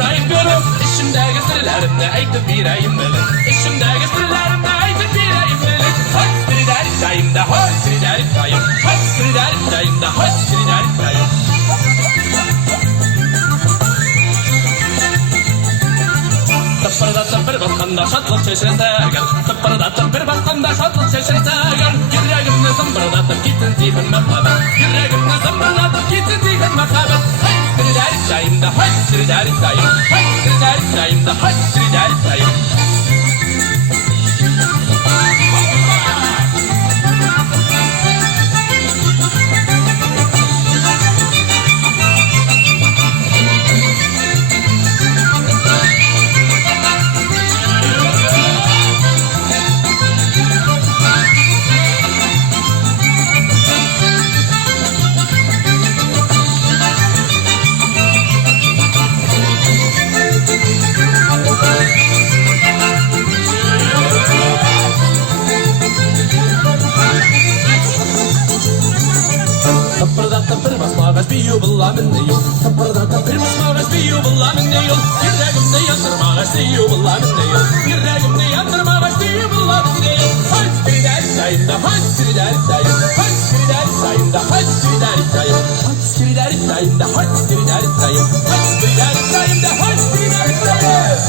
sorayım diyorum. İçimdeki sırlarımı aytıp birayım melek. İçimdeki sırlarımı aytıp birayım melek. Hoş sırlarım dayım da hoş sırlarım dayım. Hoş sırlarım dayım da hoş sırlarım dayım. Tıpırdatıp bir baskanda şatlık çeşirseger. Tıpırdatıp bir baskanda şatlık çeşirseger. Yüreğimde zımbırdatıp gittin zihin merhamet. Yüreğimde zımbırdatıp gittin zihin merhamet. Hoş sırlarım dayım da hoş sırlarım dayım. Hoş sırlarım dayım da hoş sırlarım dayım. Tıpırdatıp bir basmağız bir yubulla minni yol. Tıpırdatıp bir basmağız bir yubulla minni yol. Yüreğimde yandırmağız bir yubulla minni yol. Yüreğimde yandırmağız bir yubulla minni yol. Hoş sırlarım dayım da hoş sırlarım dayım. Hoş sırlarım dayım da hoş sırlarım dayım. Hoş sırlarım dayım da hoş sırlarım dayım. Hoş sırlarım dayım da hoş sırlarım dayım.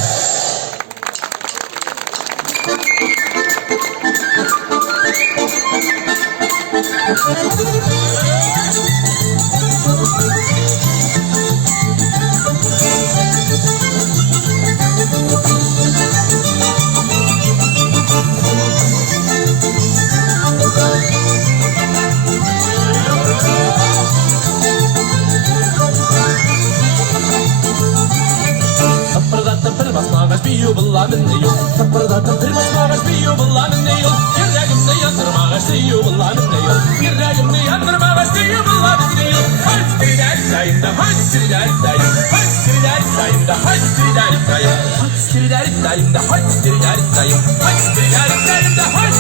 Tıpırdatıp bir basmağız bir yubulla minni yol. Tıpırdatıp bir basmağız bir yubulla minni yol. Yüreğimde yandırmağız bir yubulla minni yol. Yüreğimde yandırmağız bir yubulla minni yol. Hoş sırlarım dayım da hoş sırlarım dayım. Hoş sırlarım dayım da hoş sırlarım dayım. Hoş sırlarım dayım da hoş sırlarım dayım. Hoş sırlarım dayım da hoş